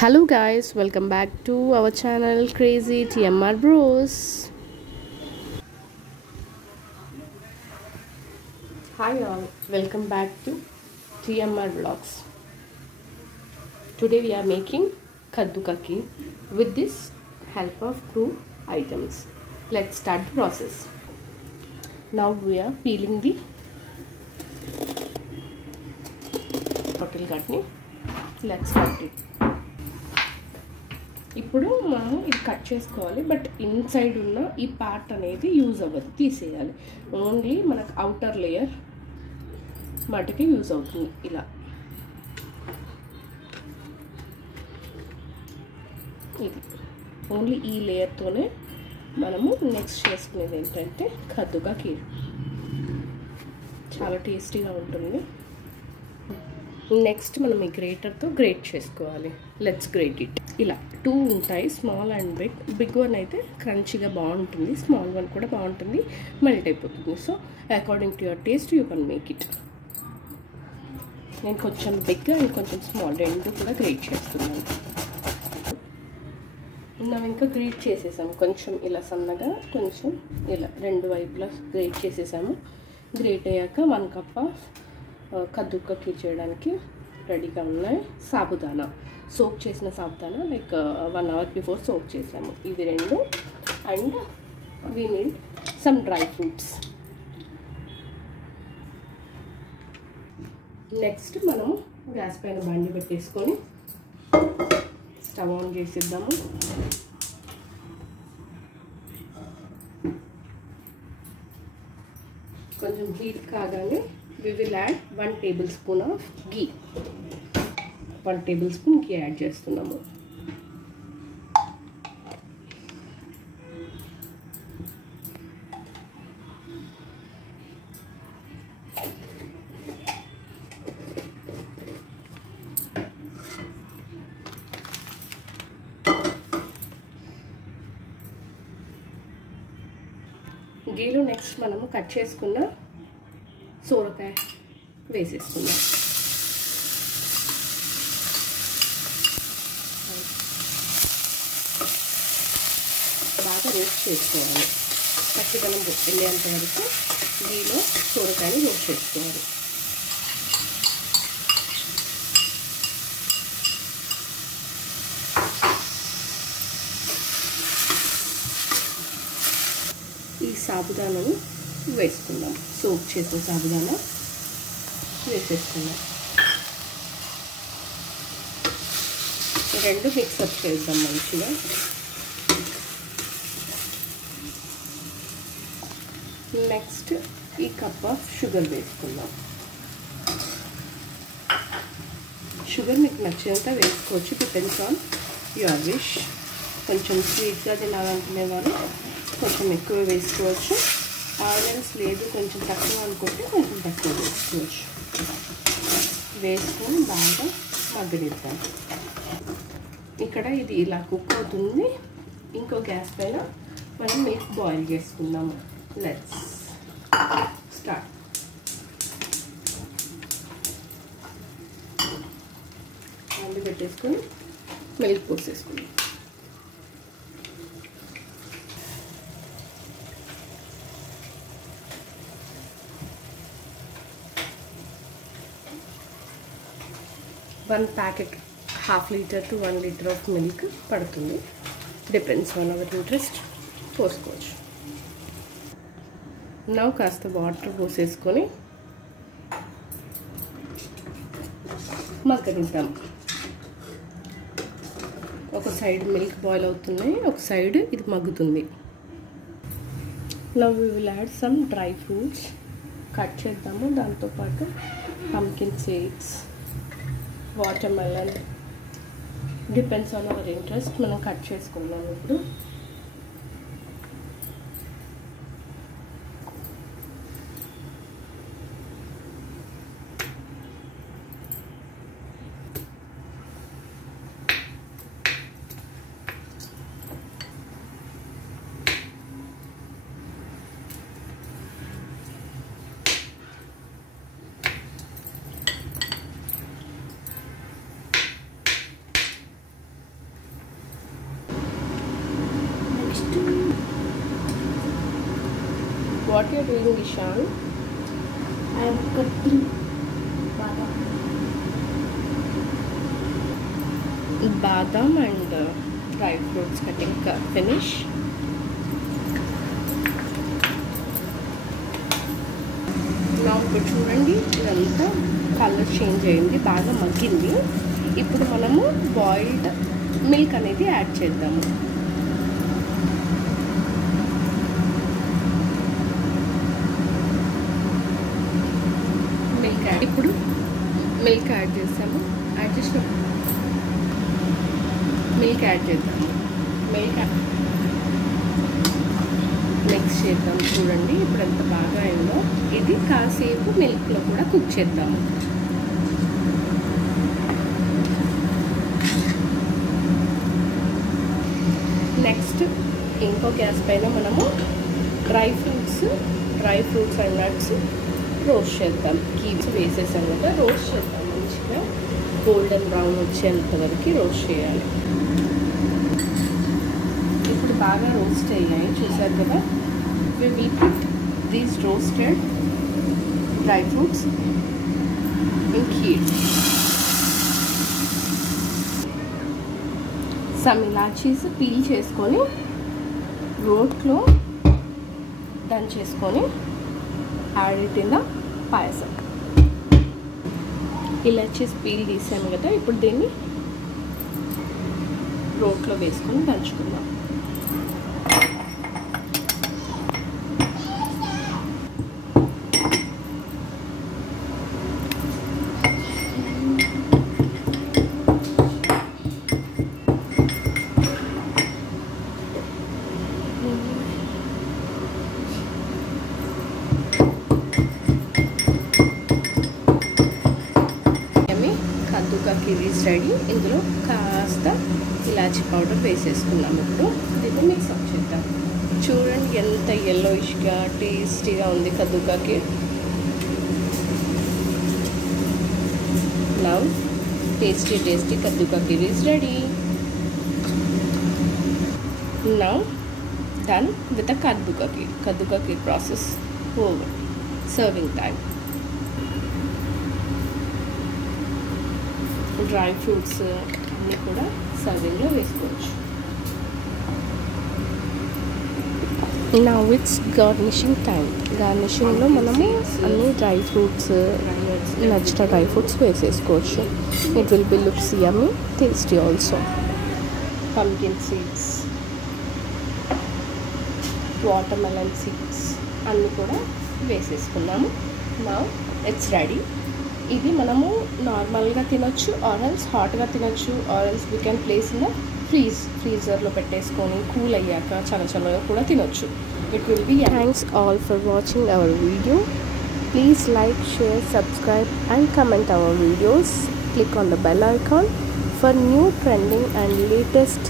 Hello guys, welcome back to our channel Crazy TMR Bros. Hi all, welcome back to TMR Vlogs. Today we are making kaddu ka kheer with this help of 2 items. Let's start the process. Now we are peeling the bottle gutni. Let's start it. ఇప్పుడు మనం ఇది cut చేసుకోవాలి, but inside ఉన్న ఈ part అనేది use అవ్వదు, తీసేయాలి. Only మనకు అవుటర్ లేయర్ మటుకే యూజ్ అవుతుంది. ఇలా ఇది ఓన్లీ ఈ లేయర్తోనే మనము నెక్స్ట్ చేసుకునేది ఏంటంటే కద్దు కా ఖీర్. చాలా టేస్టీగా ఉంటుంది. నెక్స్ట్ మనం ఈ గ్రేటర్తో గ్రేట్ చేసుకోవాలి. Let's grate it. ఇలా 2 ఉంటాయి, small and big. Big one అయితే క్రంచీగా బాగుంటుంది, స్మాల్ వన్ కూడా బాగుంటుంది, మెల్ట్ అయిపోతుంది. So according to your taste you can make it. నేను కొంచెం బిగ్ అండ్ కొంచెం స్మాల్ రెండు కూడా గ్రేట్ చేస్తున్నాను. మనం ఇంకా గ్రేట్ చేసేసాము, కొంచెం ఇలా సన్నగా, కొంచెం ఇలా రెండు వైపులా గ్రేట్ చేసేసాము. గ్రేట్ అయ్యాక 1 కప్ ఆఫ్ కద్దు కా ఖీర్ చేయడానికి రెడీగా ఉన్నాయి. సాబుదానా, సోక్ చేసిన సాబుదానా, లైక్ 1 అవర్ బిఫోర్ సోక్ చేసాము. ఇవి రెండు. And we need some dry fruits. Next మనం గ్యాస్ పైన బండి పెట్టేసుకొని స్టవ్ ఆన్ చేసిద్దాము. కొంచెం హీట్ కాగానే we will add 1 tablespoon of ghee. 1 tablespoon ghee add చేస్తున్నాము. ఘీలో నెక్స్ట్ మనము కట్ చేసుకున్న సోరకాయ వేసేసుకుందాం. బాగా రోస్ట్ చేసుకోవాలి. పచ్చిదనం వెళ్ళేంత వరకు ఘీలో సోరకాయని రోస్ట్ చేసుకోవాలి. ఈ సాబుదానాను వేసుకుందాం. సోక్ చేసిన సాబుదానా వేసేసుకుందాం. రెండు మిక్సప్ చేద్దాం మంచిగా. నెక్స్ట్ ఈ కప్ ఆఫ్ షుగర్ వేసుకుందాం. షుగర్ మీకు నచ్చినంత వేసుకోవచ్చు, డిపెండ్స్ ఆన్ యువర్ విష్. కొంచెం స్వీట్గా తినాలనుకునే వాళ్ళు కొంచెం ఎక్కువ వేసుకోవచ్చు. ఆరెంజ్ లేదు కొంచెం తక్కువ అనుకుంటే కొంచెం తక్కువ వేసుకోవచ్చు. వేసుకొని బాగా మగ్గనిద్దాం. ఇక్కడ ఇది ఇలా కుక్ అవుతుంది. ఇంకో గ్యాస్ పైన మనం మిల్క్ బాయిల్ చేసుకుందాము. Let's start. అందులో పెట్టేసుకొని మిల్క్ పోసేసుకుందాం. One packet 1/2 litre to 1 litre of milk పడుతుంది. డిపెండ్స్ ఆన్ అవర్ ఇంట్రెస్ట్ పోసుకోవచ్చు. నా కాస్త వాటర్ పోసేసుకొని మగ్గనిద్దాం. ఒక సైడ్ మిల్క్ బాయిల్ అవుతుంది, ఒక సైడ్ ఇది మగ్గుతుంది. Now we will add some dry fruits. Cut చేద్దాము. దాంతోపాటు pumpkin seeds, watermelon, depends on our interest మనం కట్ చేసుకున్నాం. ఇప్పుడు What you are doing, Ishan? I am cutting badam. Badam and dry fruits cutting finish. Now ఇప్పుడు చూడండి, ఇదంతా colour change అయింది, బాగా మగ్గింది. ఇప్పుడు మనము బాయిల్డ్ మిల్క్ అనేది యాడ్ చేద్దాము. ఇప్పుడు మిల్క్ యాడ్ చేస్తాము. మిల్క్ యాడ్ చేద్దాము. మిక్స్ చేద్దాం. చూడండి ఇప్పుడు ఎంత బాగా అయిందో. ఇది కాసేపు మిల్క్లో కూడా కుక్ చేద్దాము. నెక్స్ట్ ఇంకో గ్యాస్ పైన మనము dry fruits and nuts roast చేద్దాం. కీవ్స్ వేసేసాం కదా, రోస్ట్ చేద్దాం. మంచిగా గోల్డెన్ బ్రౌన్ వచ్చేంత వరకు రోస్ట్ చేయాలి. ఇప్పుడు బాగా రోస్ట్ అయ్యాయి, చూసారు కదా. we will put these roasted dry fruits in kheer. some ilachis peel చేసుకొని రోట్లో దంచేసుకొని add it in the payasam. ఇలాచీస్ పీల్ తీసాము కదా, ఇప్పుడు దీన్ని రోట్లో వేసుకొని దంచుకుందాం. Kaddu ka kheer is ready. ఇందులో కాస్త ఇలాచీ పౌడర్ వేసేసుకున్నాం. ఇప్పుడు దీన్ని మిక్స్ అప్ చేద్దాం. చూడండి ఎంత yellowish-గా టేస్టీగా ఉంది kaddu ka kheer. Now tasty kaddu ka kheer is ready. Now done with the kaddu ka kheer process over. Serving time. Dry fruits అన్నీ కూడా సర్వింగ్లో వేసుకోవచ్చు. Now it's garnishing time. గార్నిషింగ్లో మనము అన్ని డ్రై ఫ్రూట్స్, నచ్చిన డ్రై ఫ్రూట్స్ వేసేసుకోవచ్చు. It will be looks yummy, tasty also. Pumpkin seeds, watermelon seeds అన్నీ కూడా వేసేసుకున్నాము. Now it's ready. ఇది మనము నార్మల్గా తినొచ్చు, ఆరెల్స్ హాట్గా తినొచ్చు, or else we can place in ఫ్రీజర్లో పెట్టేసుకొని కూల్ అయ్యాక చల్లగా కూడా తినొచ్చు. It will be. Thanks all for watching our video. Please like, share, subscribe and comment our videos. click on the bell icon for new trending and latest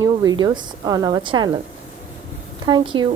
new videos on our channel. Thank you.